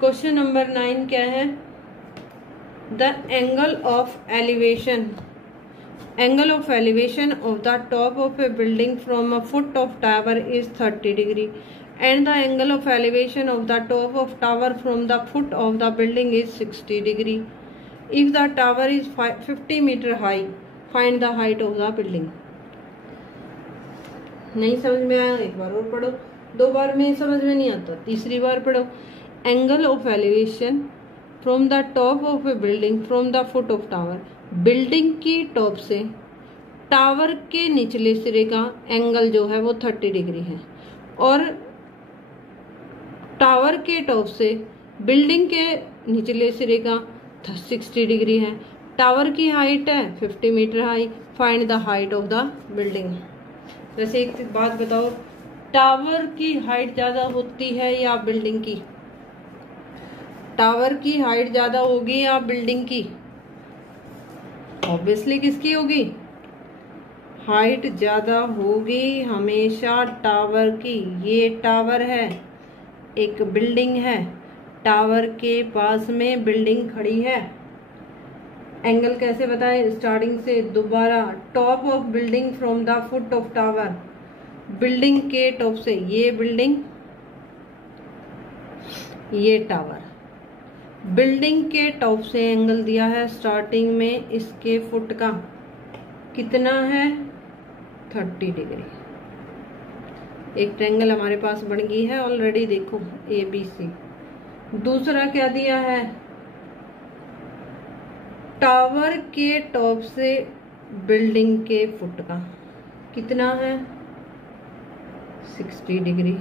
Question number 9 क्या है? The angle of elevation of the top of A building from a foot of tower is 30 degree and the angle of elevation of the top of tower from the foot of the building is 60 degree. If the tower is 50 meter high, find the height of the building. नहीं समझ में आया? एक बार और पढ़ो। 2 बार में समझ में नहीं आता, तीसरी बार पढ़ो। Angle of elevation from the top of A building from the foot of tower, building की टॉप से टावर के निचले सिरे का एंगल जो है वो 30 डिग्री है और टावर के टॉप से बिल्डिंग के निचले सिरे का 60 डिग्री है। टावर की हाइट है 50 metre high. Find the height of the building. वैसे एक बात बताओ, टावर की हाइट ज्यादा होती है या बिल्डिंग की? टावर की हाइट ज्यादा होगी या बिल्डिंग की? ऑब्वियसली किसकी होगी? हाइट ज्यादा होगी हमेशा टावर की। ये टावर है, एक बिल्डिंग है, टावर के पास में बिल्डिंग खड़ी है। एंगल कैसे बताएं? स्टार्टिंग से दोबारा, top of building from the foot of tower, building के टॉप से, ये बिल्डिंग, ये टावर, बिल्डिंग के टॉप से एंगल दिया है स्टार्टिंग में इसके फुट का, कितना है? 30 डिग्री। एक ट्रायंगल हमारे पास बन गई है ऑलरेडी, देखो ABC। दूसरा क्या दिया है? टावर के टॉप से बिल्डिंग के फुट का कितना है? 60 degree.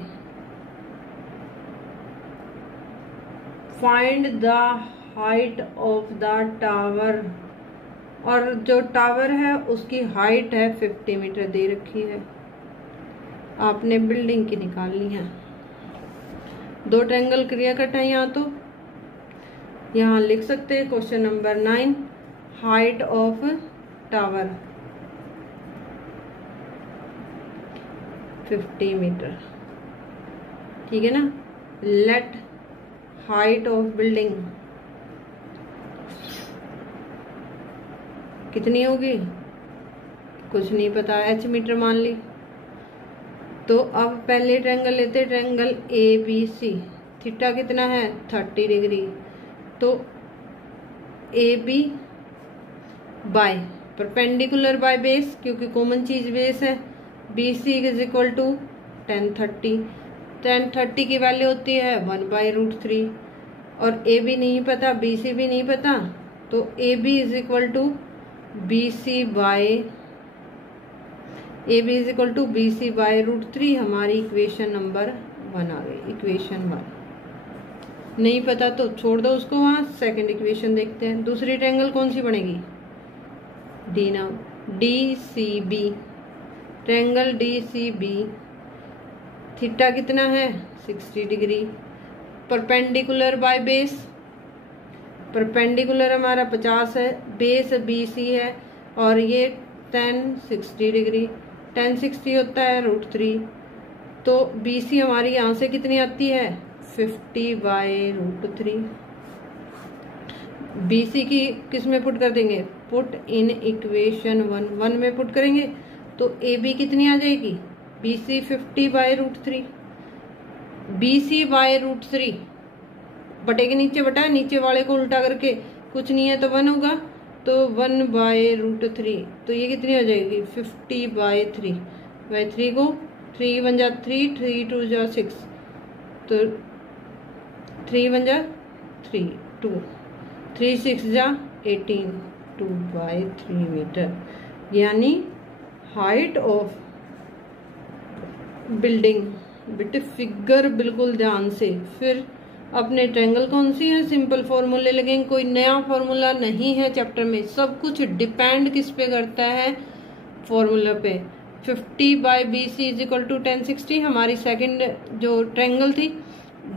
Find the height of the tower, और जो टावर है उसकी हाइट है 50 मीटर दे रखी है, आपने बिल्डिंग की निकालनी है। 2 ट्रायंगल क्लियर कट है। यहाँ तो यहाँ लिख सकते हैं question number 9, height of tower 50 metre, ठीक है ना। लेट हाइट ऑफ बिल्डिंग कितनी होगी? कुछ नहीं पता, h मीटर मान ली। तो अब पहले ट्रायंगल लेते, ट्रायंगल ABC, थीटा कितना है? 30 डिग्री। तो AB by perpendicular by base, क्योंकि कॉमन चीज बेस है, BC is equal to tan 30। tan 30 की वैल्यू होती है 1/√3 और AB नहीं पता, BC भी नहीं पता, तो AB is equal to BC by √3 हमारी इक्वेशन नंबर 1 आ गई। इक्वेशन 1 नहीं पता तो छोड़ दो उसको वहां। सेकंड इक्वेशन देखते हैं। दूसरी ट्रायंगल कौन सी बनेगी? D now, DCB, triangle DCB, theta कितना है? 60 degree. Perpendicular by base, perpendicular हमारा 50 है, बेस BC है और ये tan 60 डिग्री। tan 60 होता है √3, तो BC हमारी यहाँ से कितनी आती है? 50/√3। BC की किस में पुट कर देंगे? पुट इन इक्वेशन 1 में पुट करेंगे तो AB कितनी आ जाएगी? BC 50/√3। BC/√3 बटे के नीचे बटा है, नीचे वाले को उल्टा करके कुछ नहीं है तो 1 होगा, तो 1/√3, तो ये कितनी हो जाएगी? 50/3 को 3 1 जा 3, 3 2 जा 6, तो 3 1 जा 3 2, 3 6 जा 18, 2/3 मीटर। यानी हाइट ऑफ बिल्डिंग, बेटे फिगर बिल्कुल ध्यान से। फिर अपने ट्रायंगल कौन सी है? सिंपल फॉर्मूले लगेंगे, कोई नया फॉर्मूला नहीं है चैप्टर में। सब कुछ डिपेंड किस पे करता है? फॉर्मूला पे। 50/BC is equal to tan 60 हमारी सेकंड जो ट्रायंगल थी।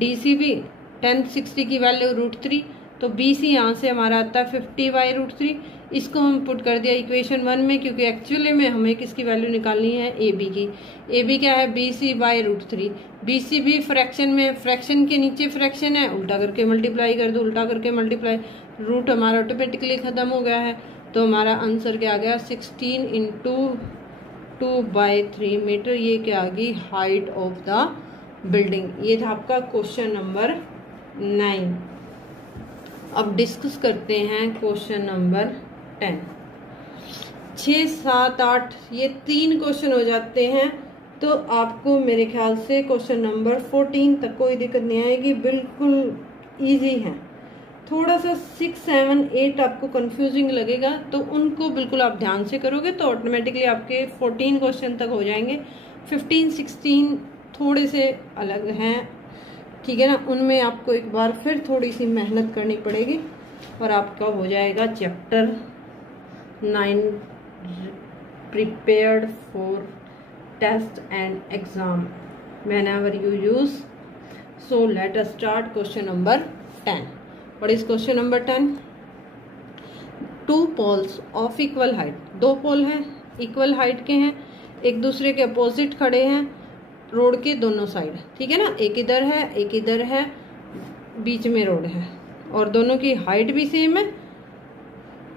DCB tan 60 की वैल्यू √3, तो बी सी यहाँ से हमारा आता है 50/√3। इसको हम पुट कर दिया इक्वेशन 1 में, क्योंकि एक्चुअली में हमें किसकी वैल्यू निकालनी है, ए बी की। ए बी क्या है, BC/√3। BC भी फ्रैक्शन में, फ्रैक्शन के नीचे फ्रैक्शन है, उल्टा करके मल्टीप्लाई कर दो, उल्टा करके मल्टीप्लाई, रूट हमारा ऑटोमेटिकली खत्म हो गया है। तो हमारा आंसर क्या आ गया, 16 × 2/3 मीटर। ये क्या आ गई, हाइट ऑफ द बिल्डिंग। ये था आपका क्वेश्चन नंबर 9। अब डिस्कस करते हैं क्वेश्चन नंबर 10। 6, 7, 8 ये 3 क्वेश्चन हो जाते हैं, तो आपको मेरे ख्याल से क्वेश्चन नंबर 14 तक कोई दिक्कत नहीं आएगी, बिल्कुल इजी है। थोड़ा सा 6, 7, 8 आपको कंफ्यूजिंग लगेगा, तो उनको बिल्कुल आप ध्यान से करोगे तो ऑटोमेटिकली आपके 14 क्वेश्चन तक हो जाएंगे। 15, 16 थोड़े से अलग हैं, ठीक है ना, उनमें आपको एक बार फिर थोड़ी सी मेहनत करनी पड़ेगी और आपका हो जाएगा chapter 9 prepared for test and exam whenever you use. So let us start question number 10। What is question number 10? 2 poles of equal height, 2 pole हैं, इक्वल हाइट के हैं, एक दूसरे के अपोजिट खड़े हैं रोड के दोनों साइड, ठीक है ना, एक इधर है एक इधर है, बीच में रोड है, और दोनों की हाइट भी सेम है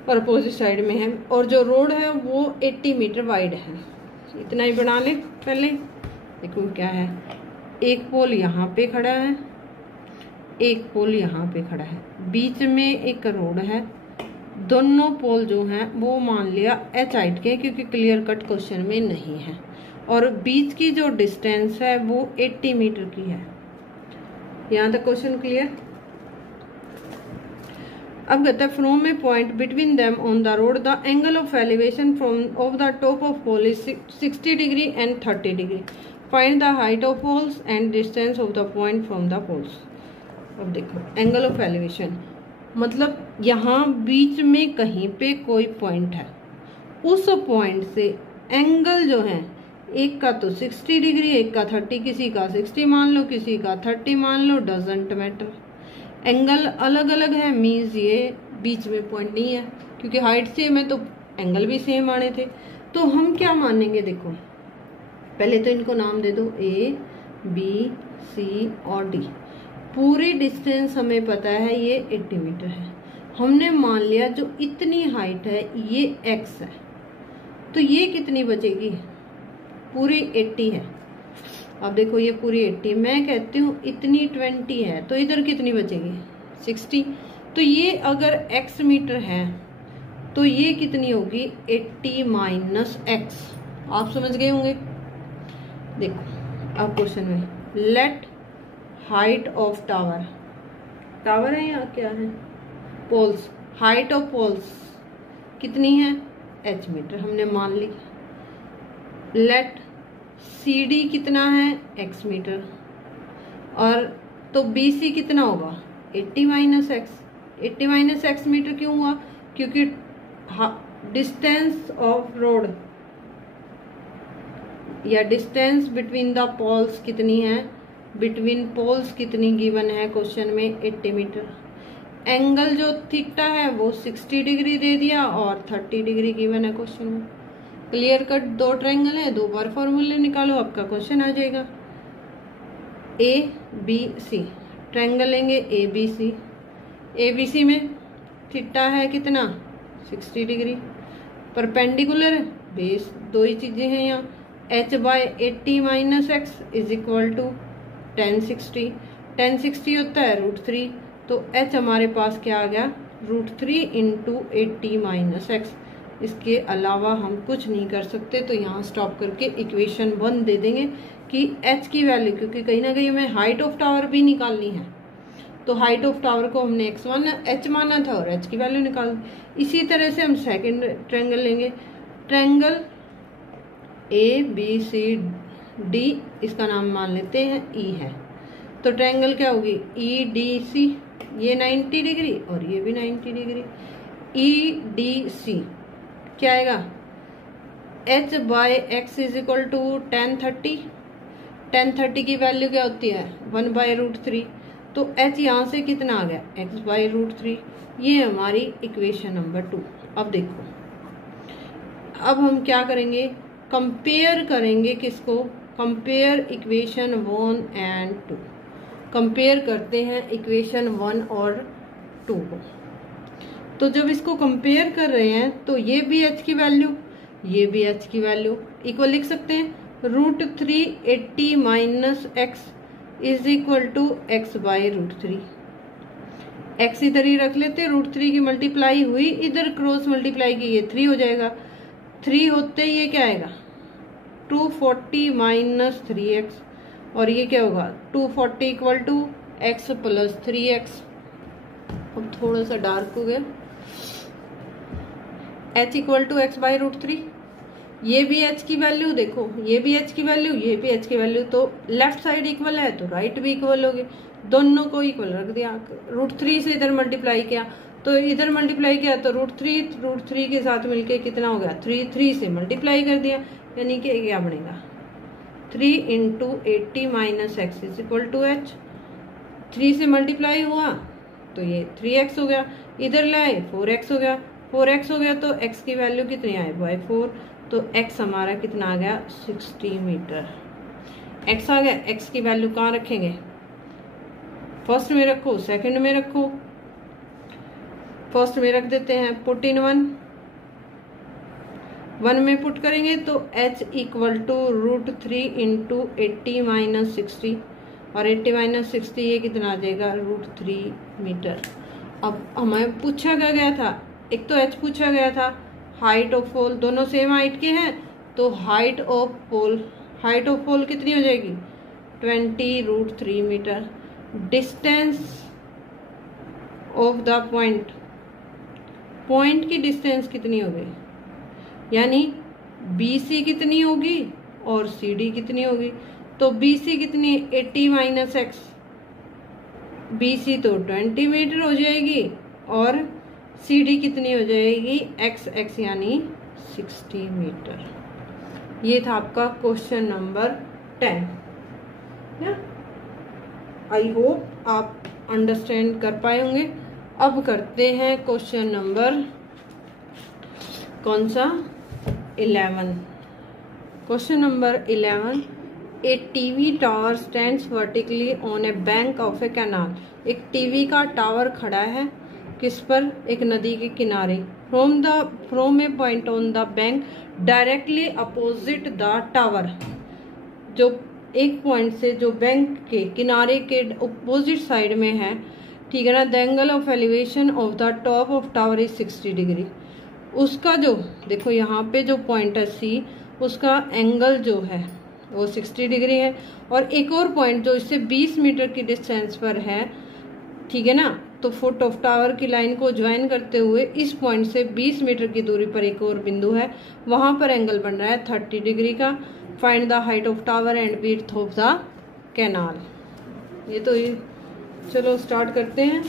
और अपोजिट साइड में है, और जो रोड है वो 80 मीटर वाइड है। इतना ही बना ले पहले। देखो क्या है, एक पोल यहाँ पे खड़ा है, एक पोल यहाँ पे खड़ा है, बीच में एक रोड है। दोनों पोल जो हैं वो मान लिया h हाइट के, क्योंकि क्लियर कट क्वेश्चन में नहीं है, और बीच की जो डिस्टेंस है वो 80 मीटर की है। यहाँ तक क्वेश्चन क्लियर। अब कहता है from a point between them on the road the angle of elevation from of the top of pole is 60 degree and 30 degree. Find the height of poles and distance of the point from the poles. अब देखो angle of elevation मतलब यहाँ बीच में कहीं पे कोई point है, उस पॉइंट से एंगल जो है, एक का तो 60 डिग्री, एक का 30, किसी का 60 मान लो, किसी का 30 मान लो, डजंट मैटर। एंगल अलग अलग है, मीन्स ये बीच में पॉइंट नहीं है, क्योंकि हाइट सेम है तो एंगल भी सेम आने थे। तो हम क्या मानेंगे, देखो पहले तो इनको नाम दे दो, ए बी सी और डी। पूरी डिस्टेंस हमें पता है ये 80 मीटर है। हमने मान लिया जो इतनी हाइट है ये x है, तो ये कितनी बचेगी, पूरी 80 है। अब देखो ये पूरी 80, मैं कहती हूँ इतनी 20 है, तो इधर कितनी बचेगी 60। तो ये अगर x मीटर है तो ये कितनी होगी 80 माइनस x। आप समझ गए होंगे। देखो अब क्वेश्चन में let height of tower, tower है या क्या है, पोल्स, हाइट ऑफ पोल्स कितनी है h मीटर हमने मान ली। लेट सी डी कितना है x मीटर, और तो बी सी कितना होगा 80 minus x. 80 minus x metre क्यों हुआ, क्योंकि डिस्टेंस ऑफ रोड या डिस्टेंस बिटवीन द पोल्स कितनी है, बिटवीन पोल्स कितनी गिवन है क्वेश्चन में 80 मीटर। एंगल जो थीटा है वो 60 डिग्री दे दिया और 30 डिग्री गिवन है क्वेश्चन में। क्लियर कट, 2 ट्रायंगल है, 2 बार फॉर्मूले निकालो, आपका क्वेश्चन आ जाएगा। ए बी सी ट्रायंगल लेंगे ए बी सी। ए बी सी में थीटा है कितना 60 डिग्री, परपेंडिकुलर है, बेस 2 ही चीजें हैं यहाँ। h/80 minus x is equal to 1060। 1060 होता है √3, तो h हमारे पास क्या आ गया √3 × 80 माइनस एक्स। इसके अलावा हम कुछ नहीं कर सकते, तो यहाँ स्टॉप करके इक्वेशन 1 दे देंगे कि h की वैल्यू, क्योंकि कहीं ना कहीं हमें हाइट ऑफ टावर भी निकालनी है, तो हाइट ऑफ टावर को हमने x1 h माना था और h की वैल्यू निकाल दी। इसी तरह से हम सेकंड ट्रायंगल लेंगे, triangle A B C D, इसका नाम मान लेते हैं E है, तो ट्रायंगल क्या होगी ई डी सी, ये 90 डिग्री और ये भी 90 डिग्री। ई डी सी क्या आएगा h/x इज इक्वल टू 1030। 1030 की वैल्यू क्या होती है 1/√3, तो एच यहाँ से कितना आ गया, एक्स बाई रूट 3। ये हमारी इक्वेशन नंबर 2। अब देखो, अब हम क्या करेंगे, कंपेयर करेंगे किसको, कंपेयर इक्वेशन 1 एंड 2। कंपेयर करते हैं इक्वेशन 1 और 2 को। तो जब इसको कंपेयर कर रहे हैं तो ये भी h की वैल्यू, ये भी h की वैल्यू इक्वल लिख सकते हैं। Root 380 minus x is equal to x by root 3। X इधर ही रख लेते, रूट 3 की मल्टीप्लाई हुई, इधर क्रॉस मल्टीप्लाई की, ये 3 हो जाएगा। 3 होते ही ये क्या आएगा, 240 माइनस 3x, और ये क्या होगा 240 equal to x plus 3x। अब थोड़ा सा डार्क हो गया। h equal to x by root 3। ये भी h की वैल्यू देखो, ये भी h की वैल्यू, ये भी h की वैल्यू, तो लेफ्ट साइड इक्वल है तो राइट भी इक्वल होगी, दोनों को इक्वल रख दिया। रूट 3 से इधर मल्टीप्लाई किया तो इधर मल्टीप्लाई किया तो रूट 3 के साथ मिलके कितना हो गया 3 से मल्टीप्लाई कर दिया, यानी कि क्या बनेगा 3 into 80 minus x is equal to H. 3 से मल्टीप्लाई हुआ तो ये 3x हो गया, इधर लाए 4x हो गया, 4x हो गया तो x की वैल्यू कितनी आई बाई 4, तो x हमारा कितना आ गया 60 मीटर। x आ गया, x की वैल्यू कहाँ रखेंगे, फर्स्ट में रखो, सेकंड में रखो। फर्स्ट में रख देते हैं, पुट इन 1 में पुट करेंगे तो h equal to root 3 into 80 minus 60, और 80 माइनस 60 ये कितना आ जाएगा रूट 3 मीटर। अब हमें पूछा क्या गया था, एक तो h पूछा गया था, हाइट ऑफ पोल, दोनों सेम हाइट के हैं तो हाइट ऑफ पोल कितनी हो जाएगी 20 root 3 metre. Distance of the point की डिस्टेंस कितनी होगी, यानी BC कितनी होगी और CD कितनी होगी, तो BC कितनी 80 माइनस एक्स, BC तो 20 मीटर हो जाएगी और CD कितनी हो जाएगी x यानी 60 मीटर। ये था आपका क्वेश्चन नंबर 10। आई होप आप अंडरस्टैंड कर पाए होंगे। अब करते हैं क्वेश्चन नंबर कौन सा 11। Question number 11, A TV tower stands vertically on A bank of A canal. एक टीवी का टावर खड़ा है किस पर, एक नदी के किनारे। From a point on the bank directly opposite the tower. जो एक पॉइंट से जो बैंक के किनारे के अपोजिट साइड में है, ठीक है ना। The angle of elevation of the top of tower is 60 degree. उसका जो देखो यहाँ पे जो पॉइंट है C, उसका एंगल जो है वो 60 डिग्री है, और एक और पॉइंट जो इससे 20 मीटर की डिस्टेंस पर है, ठीक है ना। तो फुट ऑफ टावर की लाइन को ज्वाइन करते हुए इस पॉइंट से 20 मीटर की दूरी पर एक और बिंदु है, वहां पर एंगल बन रहा है 30 डिग्री का। Find the height of tower and width of the canal. ये तो ये, चलो स्टार्ट करते हैं।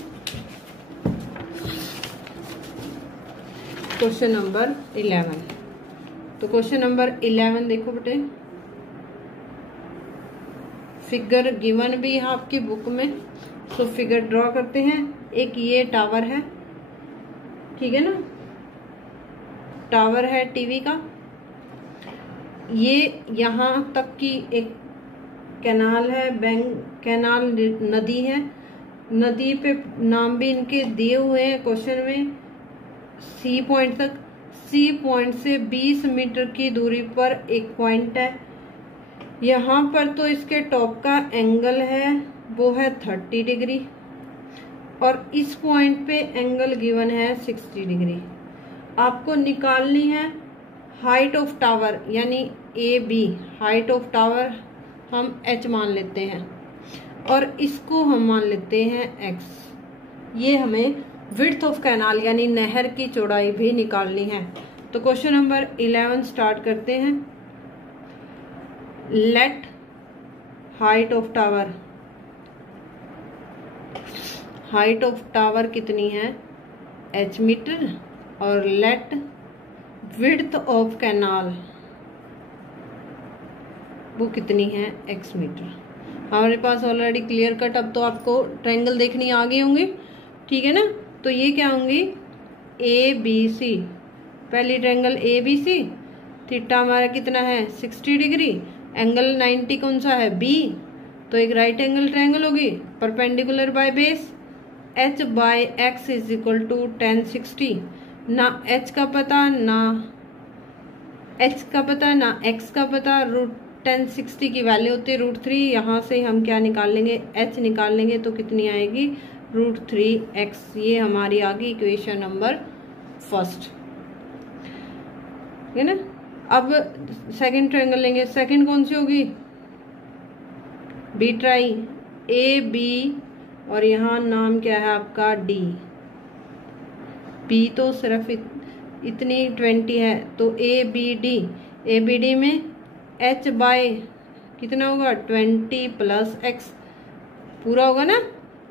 Question number 11। तो क्वेश्चन नंबर 11 देखो बेटे, फिगर गिवन भी है आपकी बुक में, तो फिगर ड्रॉ करते हैं। एक ये टावर है, ठीक है ना, टावर है टीवी का। ये यहाँ तक की एक कैनाल है, कैनाल नदी है। नदी पे नाम भी इनके दिए हुए हैं क्वेश्चन में। C पॉइंट तक, C पॉइंट से 20 मीटर की दूरी पर एक पॉइंट है। यहाँ पर तो इसके टॉप का एंगल है वो है 30 डिग्री, और इस पॉइंट पे एंगल गिवन है 60 डिग्री। आपको निकालनी है हाइट ऑफ टावर, यानी AB। हाइट ऑफ टावर हम h मान लेते हैं, और इसको हम मान लेते हैं x। ये हमें विड्थ ऑफ कैनाल यानी नहर की चौड़ाई भी निकालनी है। तो क्वेश्चन नंबर 11 स्टार्ट करते हैं। Let height of tower, height of tower कितनी है h मीटर, और लेट विड्थ ऑफ कैनाल वो कितनी है x मीटर। हमारे पास ऑलरेडी क्लियर कट अब तो आपको ट्रायंगल देखनी आ गई होंगी, ठीक है ना। तो ये क्या होंगी, ए बी सी, पहली triangle A B C, theta हमारा कितना है 60 डिग्री, एंगल 90 कौन सा है बी, तो एक राइट एंगल ट्रायंगल होगी, perpendicular by base, h by x is equal to 1060, ना h का पता ना x का पता ना x का पता, √1060 की वैल्यू होती है √3, यहाँ से हम क्या निकाल लेंगे, h निकाल लेंगे तो कितनी आएगी √3x, ये हमारी आ गई इक्वेशन नंबर फर्स्ट, है ना। अब सेकंड ट्रायंगल लेंगे, सेकंड कौन सी होगी, बी ट्राई, ए बी और यहाँ नाम क्या है आपका डी, बी तो सिर्फ इतनी 20 है, तो ए बी डी में h बाय कितना होगा 20 प्लस x पूरा होगा ना,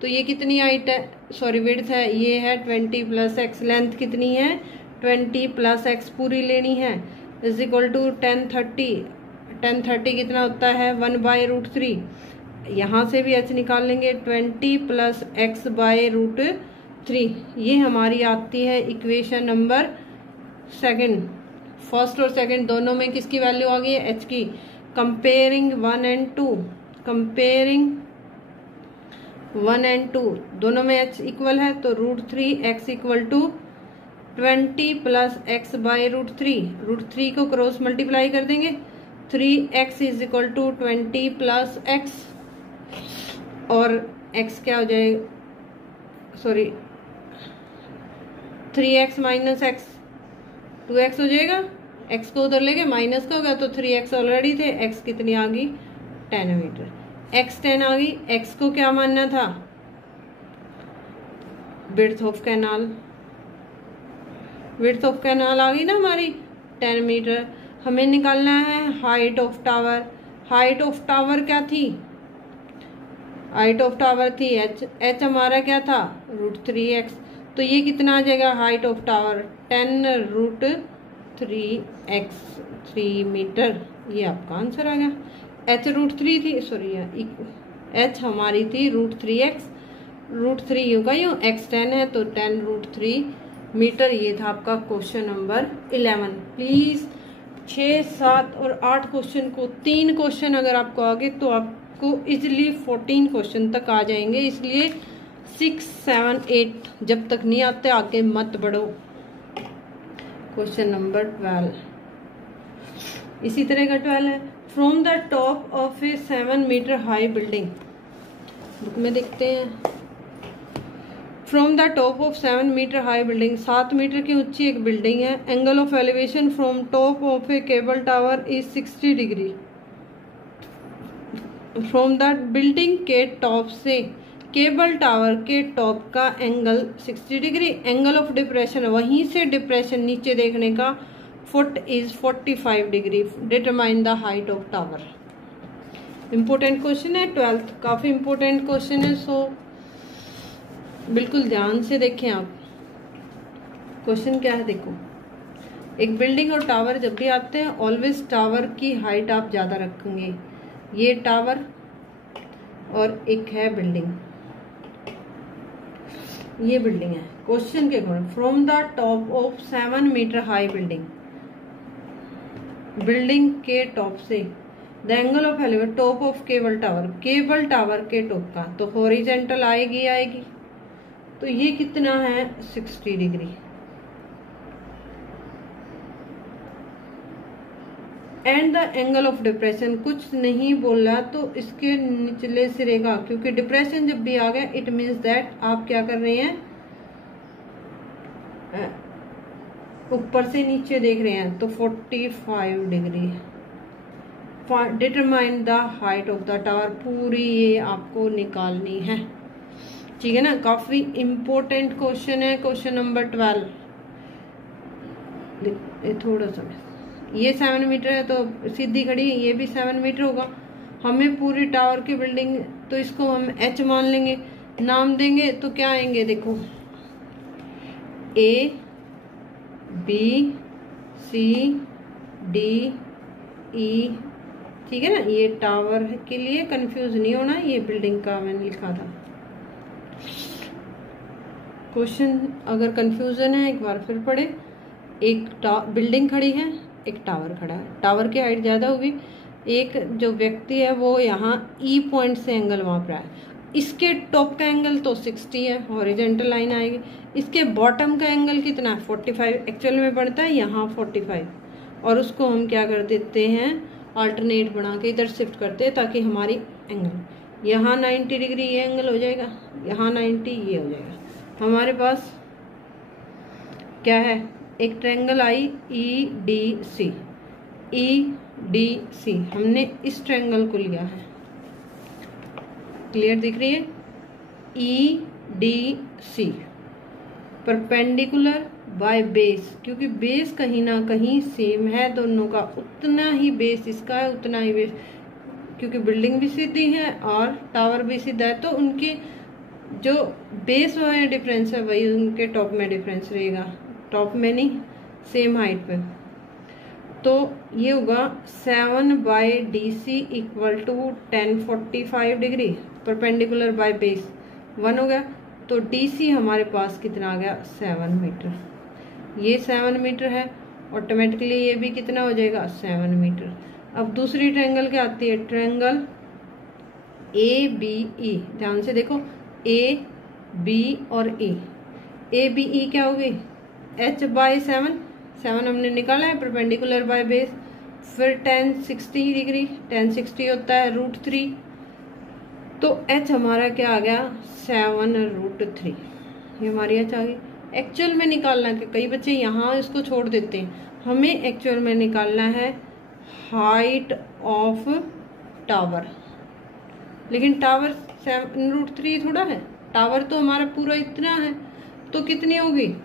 तो ये कितनी हाइट है, सॉरी विड्थ है, ये है 20 प्लस x, लेंथ कितनी है 20 प्लस x पूरी लेनी है, इज इक्वल टू 1030 कितना होता है 1 बाय √3, यहाँ से भी h निकाल लेंगे 20 प्लस x बाय √3, ये हमारी आती है इक्वेशन नंबर सेकंड। फर्स्ट और सेकंड दोनों में किसकी वैल्यू आ गई है h की, कंपेयरिंग 1 एंड 2 दोनों में h इक्वल है, तो √3x equal to 20 plus x by √3 को क्रॉस मल्टीप्लाई कर देंगे, 3x is equal to 20 plus x, और x क्या हो जाएगा, sorry 3x minus x 2x हो जाएगा, x को उधर लेके माइनस का होगा, तो 3x ऑलरेडी थे, x कितनी आ गई 10 मीटर, x 10 आ गई, x को क्या मानना था विड्थ ऑफ कैनाल आ गई ना हमारी 10 मीटर। हमें निकालना है height of tower, height of tower क्या थी, हाइट ऑफ टावर थी h हमारा क्या था √3x, तो ये कितना आ जाएगा height of tower 10√3x 3 metre, ये आपका आंसर आ गया। h √3 थी, सॉरी h हमारी थी √3x, √3 होगा यूँ, x 10 है तो 10√3 मीटर, ये था आपका क्वेश्चन नंबर 11। प्लीज 6, 7 और 8 क्वेश्चन को 3 क्वेश्चन अगर आपको आगे तो आपको इजिली 14 क्वेश्चन तक आ जाएंगे, इसलिए 6, 7, 8 जब तक नहीं आते आगे मत बढ़ो। क्वेश्चन नंबर 12 इसी तरह का 12 है, from the top of a 7 metre high building, book में देखते हैं, from the top of 7 metre high building, 7 metre की ऊंची एक बिल्डिंग है, angle of elevation from top of a cable tower is 60 degree, from the building के top से cable tower के टॉप का angle 60 degree, angle of depression वहीं से डिप्रेशन नीचे देखने का foot is 45 degree, determine the height of tower. Important question है 12th, काफी इंपॉर्टेंट क्वेश्चन है, सो बिल्कुल ध्यान से देखें आप। क्वेश्चन क्या है देखो, एक बिल्डिंग और टावर जब भी आते हैं ऑलवेज टावर की हाइट आप ज्यादा रखेंगे, ये टावर और एक है बिल्डिंग, ये बिल्डिंग है। क्वेश्चन के according from the top of 7 metre high building, building के टॉप से the angle of elevation top of cable tower के टॉप का, तो हॉरिजेंटल आएगी, तो ये कितना है 60 degree, and the angle of depression कुछ नहीं बोला तो इसके निचले सिरे का, क्योंकि डिप्रेशन जब भी आ गया इट मीन्स दैट आप क्या कर रहे हैं ऊपर से नीचे देख रहे हैं, तो 45 degree, determine the height of the tower, पूरी ये आपको निकालनी है, ठीक है ना। काफी इंपॉर्टेंट क्वेश्चन है क्वेश्चन नंबर 12। थोड़ा सा ये 7 मीटर है तो सीधी खड़ी, ये भी 7 मीटर होगा, हमें पूरी टावर की बिल्डिंग, तो इसको हम h मान लेंगे, नाम देंगे तो क्या आएंगे देखो, A, B, C, D, E, F, G, H, I, J, K, L, M, N, O, P, Q, R, S, T, U, V, W, X, Y, Z, 7 metre है तो सीधी खड़ी, ये भी 7 मीटर होगा, हमें पूरी टावर की बिल्डिंग, तो इसको हम h मान लेंगे, नाम देंगे तो क्या आएंगे देखो, A, B, C, D, E, ठीक है ना। ये टावर के लिए कंफ्यूज नहीं होना, ये बिल्डिंग का मैंने लिखा था। क्वेश्चन अगर कंफ्यूजन है एक बार फिर पढ़े। एक बिल्डिंग खड़ी है, एक टावर खड़ा है। टावर की हाइट ज़्यादा होगी, एक जो व्यक्ति है वो यहाँ ई पॉइंट से एंगल माप रहा है। इसके टॉप का एंगल तो 60 है, हॉरिजेंटल लाइन आएगी। इसके बॉटम का एंगल कितना है 45, एक्चुअल में बढ़ता है यहाँ 45, और उसको हम क्या कर देते हैं अल्टरनेट बना के इधर शिफ्ट करते हैं ताकि हमारी एंगल यहाँ 90 डिग्री ये एंगल हो जाएगा, यहाँ 90 ये हो जाएगा। हमारे पास क्या है, एक ट्रायंगल आई ई डी सी, हमने इस ट्रायंगल को लिया है। क्लियर दिख रही है, E D C perpendicular by base, क्योंकि बेस कहीं ना कहीं सेम है दोनों का, उतना ही बेस इसका है उतना ही बेस, क्योंकि बिल्डिंग भी सीधी है और टावर भी सीधा है, तो उनके जो बेस में डिफरेंस है वही उनके टॉप में डिफरेंस रहेगा, टॉप में नहीं, सेम हाइट पे। तो ये होगा 7/DC equal to 1045 degree, perpendicular by base 1 हो गया। तो DC हमारे पास कितना आ गया 7 मीटर, ये 7 मीटर है, ऑटोमेटिकली ये भी कितना हो जाएगा 7 मीटर। अब दूसरी ट्रायंगल क्या आती है, ट्रायंगल ABE, ध्यान से देखो AB और ABE क्या होगी h/7, 7 हमने निकाला है परपेंडिकुलर बाय बेस, फिर 1060 डिग्री, 1060 होता है √3, तो h हमारा क्या आ गया 7√3, ये हमारी h आ गई। एक्चुअल में निकालना है, कई बच्चे यहाँ इसको छोड़ देते हैं, हमें एक्चुअल में निकालना है हाइट ऑफ टावर, लेकिन टावर 7√3 थोड़ा है, टावर तो हमारा पूरा इतना है, तो कितनी होगी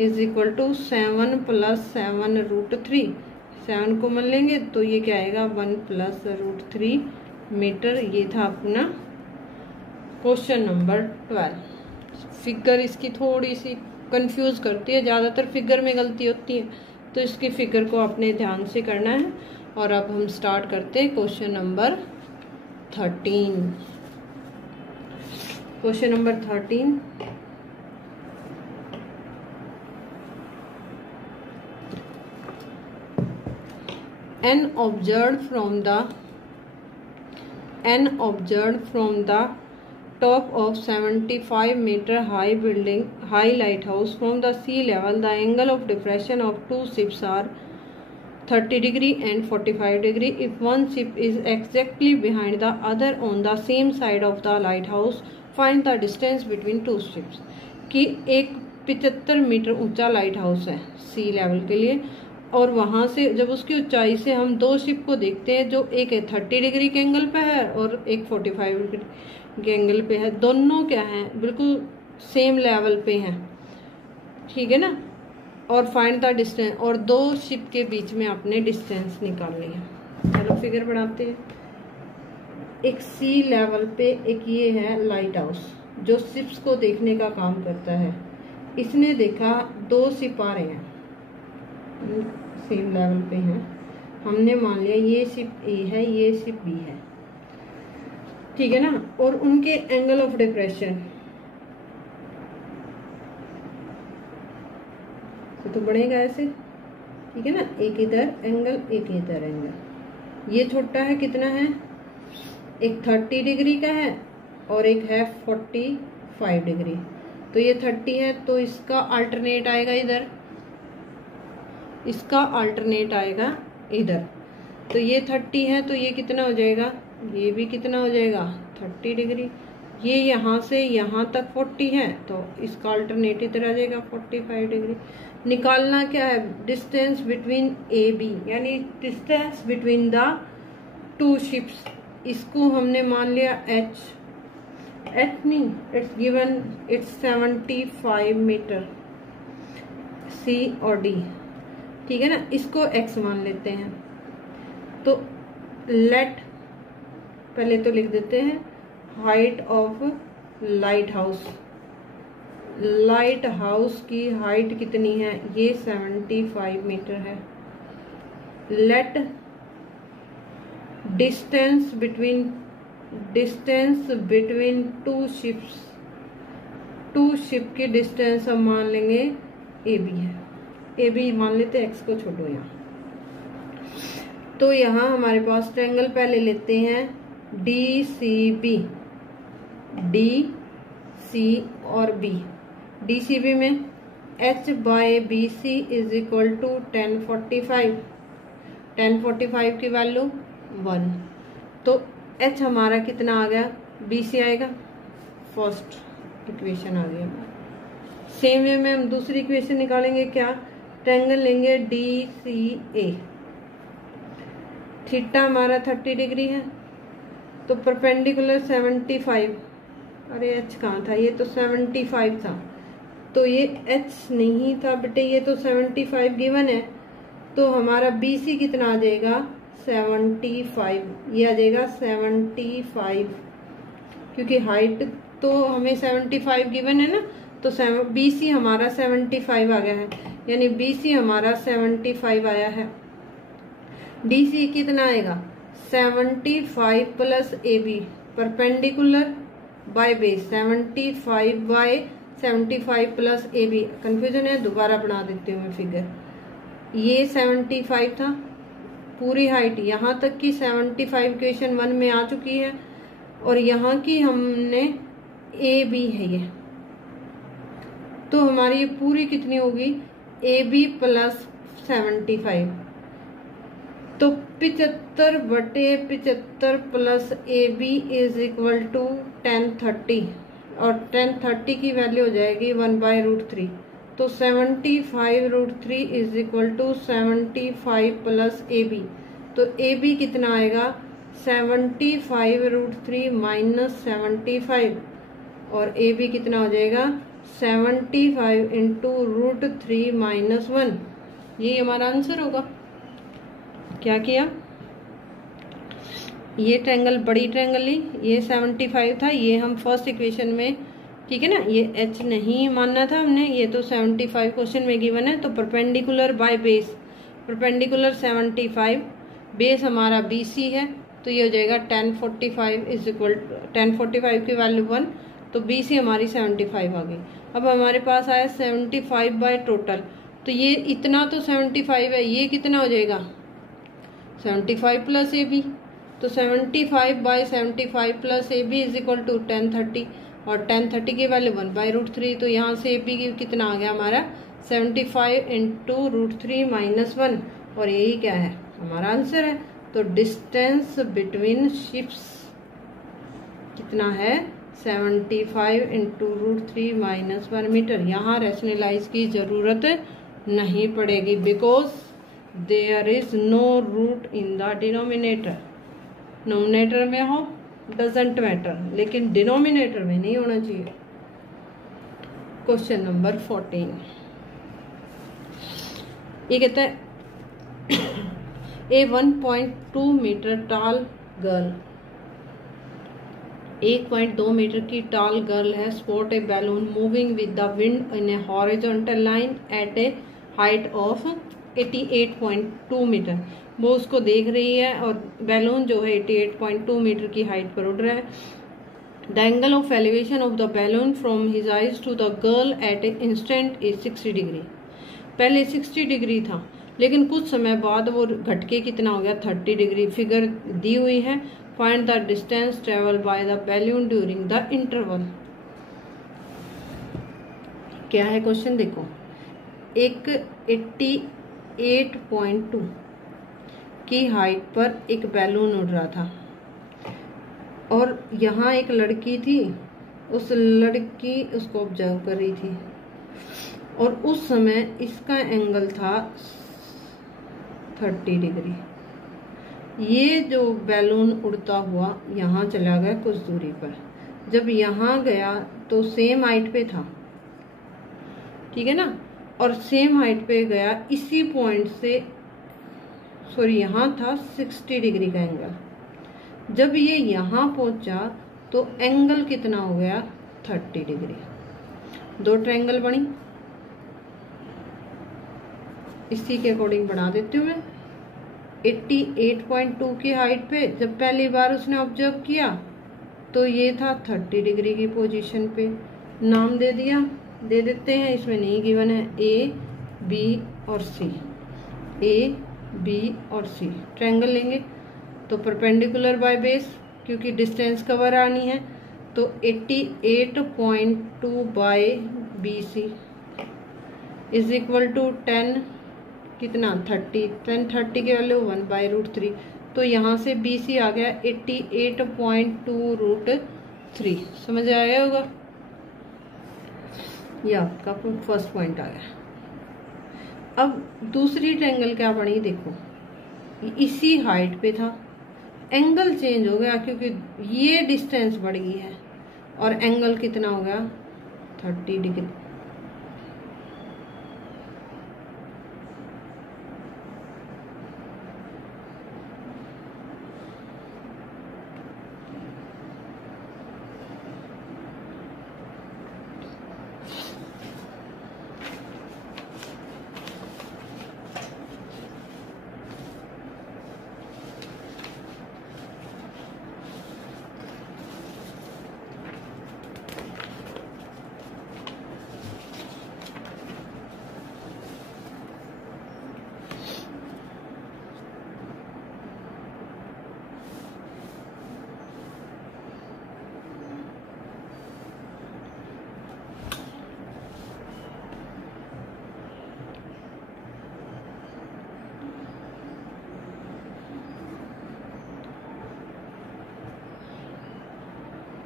इज इक्वल टू 7 + 7√3, 7 को मान लेंगे तो ये क्या आएगा 1 + √3 मीटर। ये था अपना क्वेश्चन नंबर 12। फिगर इसकी थोड़ी सी कंफ्यूज करती है, ज़्यादातर फिगर में गलती होती है, तो इसकी फिगर को अपने ध्यान से करना है। और अब हम स्टार्ट करते हैं question number 13। Question number 13, N observed from the top of 75-meter high lighthouse from the sea level. The angle of depression of two ships are 30 degree and 45 degree. If one ship is exactly behind the other on the same side of the lighthouse, find the distance between two ships. कि एक 75 metre ऊंचा light house है सी level के लिए, और वहाँ से जब उसकी ऊंचाई से हम दो शिप को देखते हैं, जो एक 30 डिग्री के एंगल पे है और एक 45 डिग्री के एंगल पे है, दोनों क्या हैं बिल्कुल सेम लेवल पे हैं, ठीक है ना। और फाइंड द डिस्टेंस, और दो शिप के बीच में अपने डिस्टेंस निकालनी है। चलो फिगर बनाते हैं। एक सी लेवल पे एक ये है लाइट हाउस जो शिप्स को देखने का काम करता है। इसने देखा दो शिप आ रहे हैं सेम लेवल पे हैं, हमने मान लिया ये शिप ए है ये शिप बी है, ठीक है ना। और उनके एंगल ऑफ डिप्रेशन तो बढ़ेगा ऐसे, ठीक है ना, एक इधर एंगल एक इधर एंगल। ये छोटा है कितना है, एक 30 डिग्री का है और एक है 45 डिग्री। तो ये 30 है तो इसका अल्टरनेट आएगा इधर, इसका अल्टरनेट आएगा इधर। तो ये 30 है तो ये कितना हो जाएगा, ये भी कितना हो जाएगा 30 डिग्री। ये यहाँ से यहाँ तक 40 है तो इसका अल्टरनेट इधर आ जाएगा 45 डिग्री। निकालना क्या है, डिस्टेंस बिटवीन ए बी, यानी distance between the two ships. इसको हमने मान लिया एच नहीं, इट्स गिवन इट्स 75 मीटर सी और डी, ठीक है ना। इसको x मान लेते हैं। तो लेट पहले तो लिख देते हैं height of lighthouse. Lighthouse की हाइट कितनी है, ये 75 मीटर है। Let distance between two ship की डिस्टेंस हम मान लेंगे ए बी है, ए बी मान लेते, एक्स को छोड़ो यहाँ। तो यहाँ हमारे पास ट्रायंगल पहले लेते हैं डी सी और बी। डी सी बी में H by B C is equal to 1045 की वैल्यू 1। तो एच हमारा कितना आ गया, बी सी आएगा, फर्स्ट इक्वेशन आ गया। सेम वे में हम दूसरी इक्वेशन निकालेंगे, क्या, ट्रायंगल लेंगे डी सी ए, थीटा हमारा 30 डिग्री है, तो परपेंडिकुलर 75, अरे एच कहाँ था, ये तो 75 था, तो ये एच नहीं था बेटे, ये तो 75 गिवन है। तो हमारा बी सी कितना आ जाएगा, 75, ये आ जाएगा 75, क्योंकि हाइट तो हमें 75 गिवन है ना, तो बी सी हमारा 75 आ गया है, यानी बी सी हमारा 75 आया है। डी सी कितना आएगा, 75 plus A B, perpendicular by base, 75 by 75 plus A B. Confusion है, दोबारा बना देती हूँ मैं फिगर। ये 75 था, पूरी हाइट यहाँ तक की 75 इक्वेशन 1 में आ चुकी है, और यहाँ की हमने ए बी है ये, तो हमारी ये पूरी कितनी होगी, ए बी प्लस 75, तो 75/75 plus A B is equal to 1030, और 1030 की वैल्यू हो जाएगी 1/√3, तो 75√3 is equal to 75 plus A B. तो ए बी कितना आएगा, 75√3 माइनस 75, और ए बी कितना हो जाएगा 75 इंटू √3 माइनस 1, ये हमारा आंसर होगा। क्या किया, ये ट्रायंगल बड़ी ट्रायंगल ली, ये 75 था, ये हम फर्स्ट इक्वेशन में, ठीक है ना, ये एच नहीं मानना था हमने, ये तो 75 क्वेश्चन में गिवन है, तो perpendicular by base, perpendicular 75, base हमारा बी सी है, तो ये हो जाएगा 1045 इज इक्वल 1045 की वैल्यू 1, तो बी सी हमारी 75 आ गई। अब हमारे पास आया 75 बाय टोटल, तो ये इतना तो 75 है, ये कितना हो जाएगा 75 प्लस ए बी, तो 75 by 75 plus A B is equal to 1030, और 1030 की वैल्यू 1/√3, तो यहाँ से ए बी कितना आ गया हमारा 75 इंटू √3 माइनस 1, और यही क्या है हमारा आंसर है। तो डिस्टेंस बिटवीन शिप्स कितना है 75 इंटू √3 माइनस 1 मीटर। यहाँ रैशनलाइज की जरूरत नहीं पड़ेगी, because there is no root in the denominator. Numerator में हो डजेंट मैटर, लेकिन डिनोमिनेटर में नहीं होना चाहिए। क्वेश्चन नंबर 14, ये कहता है a 1.2 metre tall girl, 1.2 metre की टॉल गर्ल है, spot a balloon moving with the wind in a horizontal line at a height of 88.2 metre. वो उसको देख रही है और बैलून जो है 88.2 मीटर की हाइट पर उड़ रहा है। The angle of elevation of the balloon from his eyes to the girl at a instant is 60 degree. पहले 60 डिग्री था, लेकिन कुछ समय बाद वो घटके कितना हो गया 30 डिग्री। फिगर दी हुई है, find the distance travel by the balloon during the interval. क्या है क्वेश्चन देखो, एक 88.2 की हाइट पर एक बैलून उड़ रहा था और यहाँ एक लड़की थी, उस लड़की उसको ऑब्जर्व कर रही थी और उस समय इसका एंगल था 30 डिग्री। ये जो बैलून उड़ता हुआ यहाँ चला गया कुछ दूरी पर, जब यहाँ गया तो सेम हाइट पे था, ठीक है ना, और सेम हाइट पे गया इसी पॉइंट से, सॉरी यहाँ था 60 डिग्री का एंगल। जब ये यहाँ पहुंचा तो एंगल कितना हो गया 30 डिग्री। दो ट्रायंगल बनी, इसी के अकॉर्डिंग बना देती हूँ मैं। 88.2 की हाइट पे जब पहली बार उसने ऑब्जर्व किया तो ये था 30 डिग्री की पोजीशन पे। नाम दे दिया, दे देते हैं, इसमें नहीं गिवन है, ए बी और सी, ए बी और सी। ट्रायंगल लेंगे तो परपेंडिकुलर बाय बेस, क्योंकि डिस्टेंस कवर आनी है, तो 88.2 by B C is equal to 10 कितना 30, 10 30 की वैल्यू 1/√3। तो यहाँ से बी सी आ गया 88.2√3। समझ आया होगा, ये आपका फर्स्ट पॉइंट आ गया। अब दूसरी ट्रायंगल क्या बनी देखो, इसी हाइट पे था, एंगल चेंज हो गया क्योंकि ये डिस्टेंस बढ़ गई है और एंगल कितना हो गया 30 डिग्री।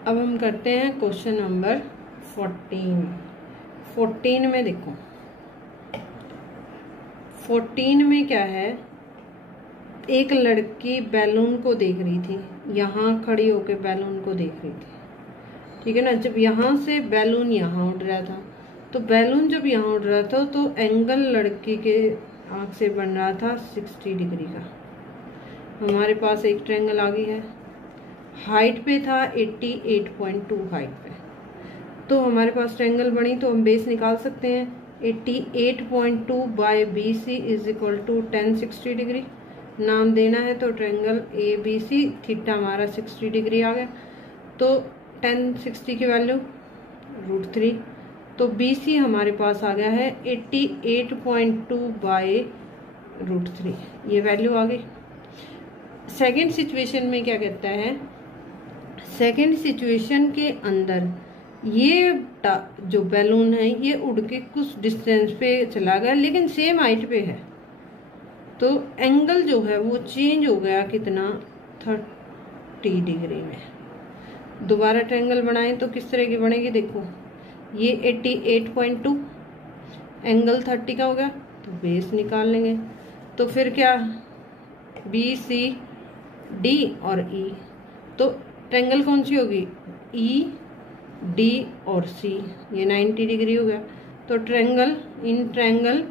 अब हम करते हैं क्वेश्चन नंबर 14 में देखो, 14 में क्या है, एक लड़की बैलून को देख रही थी, यहाँ खड़ी होकर बैलून को देख रही थी, ठीक है ना। जब यहाँ से बैलून यहाँ उड़ रहा था, तो बैलून जब यहाँ उड़ रहा था तो एंगल लड़की के आँख से बन रहा था 60 डिग्री का। हमारे पास एक ट्रायंगल आ गई है, हाइट पे था 88.2 हाइट पे, तो हमारे पास ट्रायंगल बनी, तो हम बेस निकाल सकते हैं। 88.2 by B C is equal to 1060 degree. नाम देना है तो triangle A B C, theta हमारा 60 डिग्री आ गया, तो 1060 की वैल्यू √3, तो बी सी हमारे पास आ गया है 88.2 बाय √3, ये वैल्यू आ गई। सेकेंड सिचुएशन में क्या कहता है, सेकेंड सिचुएशन के अंदर ये जो बैलून है ये उड़ के कुछ डिस्टेंस पे चला गया लेकिन सेम हाइट पे है, तो एंगल जो है वो चेंज हो गया कितना 30 डिग्री में। दोबारा ट्रायंगल बनाएं तो किस तरह की बनेगी देखो, ये 88.2 एंगल 30 का हो गया, तो बेस निकाल लेंगे, तो फिर क्या बी सी डी और ई, तो ट्रायंगल कौन सी होगी ई डी और सी, ये 90 डिग्री हो गया, तो triangle in triangle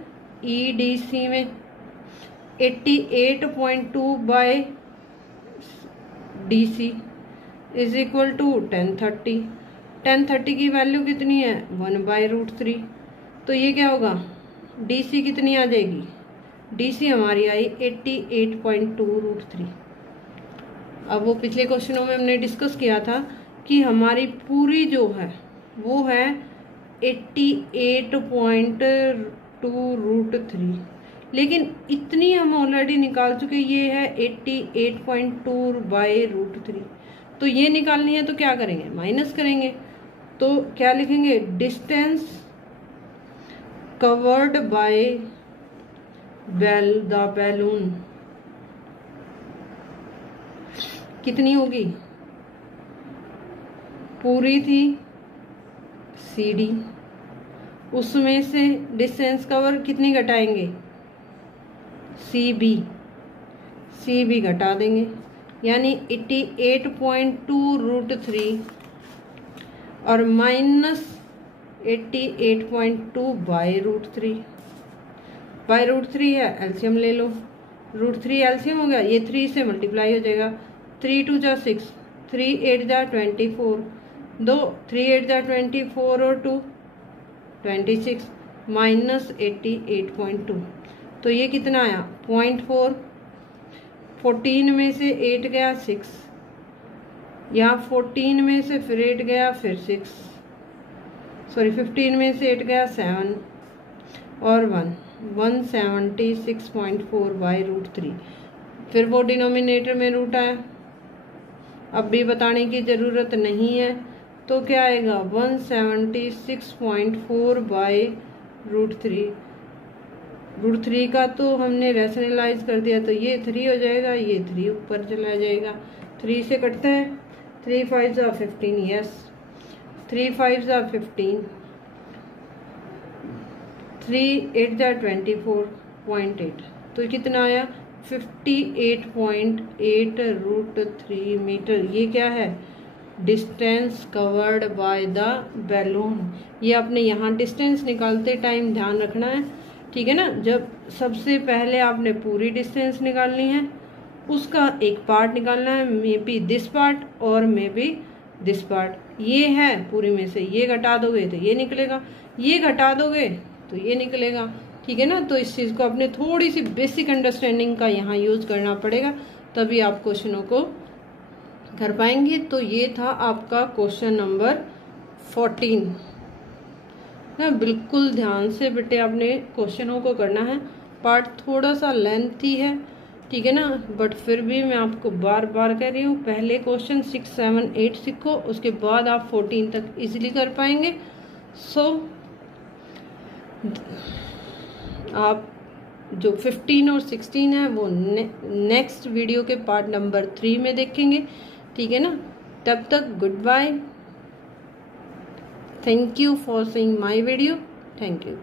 E D C में 88.2 by D C is equal to 1030। 1030 की वैल्यू कितनी है 1/√3, तो ये क्या होगा डी सी कितनी आ जाएगी, डी सी हमारी आई 88.2√3। अब वो पिछले क्वेश्चनों में हमने डिस्कस किया था कि हमारी पूरी जो है वो है 88.2√3, लेकिन इतनी हम ऑलरेडी निकाल चुके, ये है 88.2/√3, तो ये निकालनी है तो क्या करेंगे माइनस करेंगे, तो क्या लिखेंगे distance covered by the balloon कितनी होगी, पूरी थी सी डी, उसमें से डिस्टेंस कवर कितनी घटाएंगे सी बी घटा देंगे, यानी 88.2√3 और माइनस 88.2/√3 है, एलसीएम ले लो, √3 एलसीएम हो गया, ये 3 से मल्टीप्लाई हो जाएगा, 3 2 जा 6, 3 8 जा 24, 2 3 8 जा 24 और 2 26 माइनस 88.2, तो ये कितना आया 0.4, 14 में से 8 गया 6, यहाँ 14 में से फिर 8 गया फिर 6, सॉरी 15 में से 8 गया 7 और 1, 176.4 बाई रूट 3। फिर वो डिनोमिनेटर में रूट आया, अब भी बताने की ज़रूरत नहीं है, तो क्या आएगा 176.4 बाई रूट 3। रूट 3 का तो हमने रैशनलाइज कर दिया, तो ये 3 हो जाएगा, ये 3 ऊपर चला जाएगा, 3 से कटता है, 3 5 जा 15, यस 3 5 जा 15, 3 8 जा 24.8, तो कितना आया 58.8 रूट 3 मीटर। ये क्या है, distance covered by the balloon. ये आपने यहाँ डिस्टेंस निकालते टाइम ध्यान रखना है, ठीक है ना। जब सबसे पहले आपने पूरी डिस्टेंस निकालनी है, उसका एक पार्ट निकालना है, मे बी दिस पार्ट और मे बी दिस पार्ट। ये है पूरी में से, ये घटा दोगे तो ये निकलेगा, ये घटा दोगे तो ये निकलेगा, ठीक है ना। तो इस चीज़ को अपने थोड़ी सी बेसिक अंडरस्टैंडिंग का यहाँ यूज करना पड़ेगा, तभी आप क्वेश्चनों को कर पाएंगे। तो ये था आपका क्वेश्चन नंबर 14 ना। बिल्कुल ध्यान से बेटे आपने क्वेश्चनों को करना है। पार्ट थोड़ा सा लेंथी है, ठीक है ना, बट फिर भी मैं आपको बार बार कह रही हूँ, पहले क्वेश्चन 6 7 8 सीखो, उसके बाद आप 14 तक इजीली कर पाएंगे। सो आप जो 15 और 16 है वो नेक्स्ट वीडियो के पार्ट नंबर 3 में देखेंगे, ठीक है ना। तब तक goodbye, thank you for seeing my video, thank you.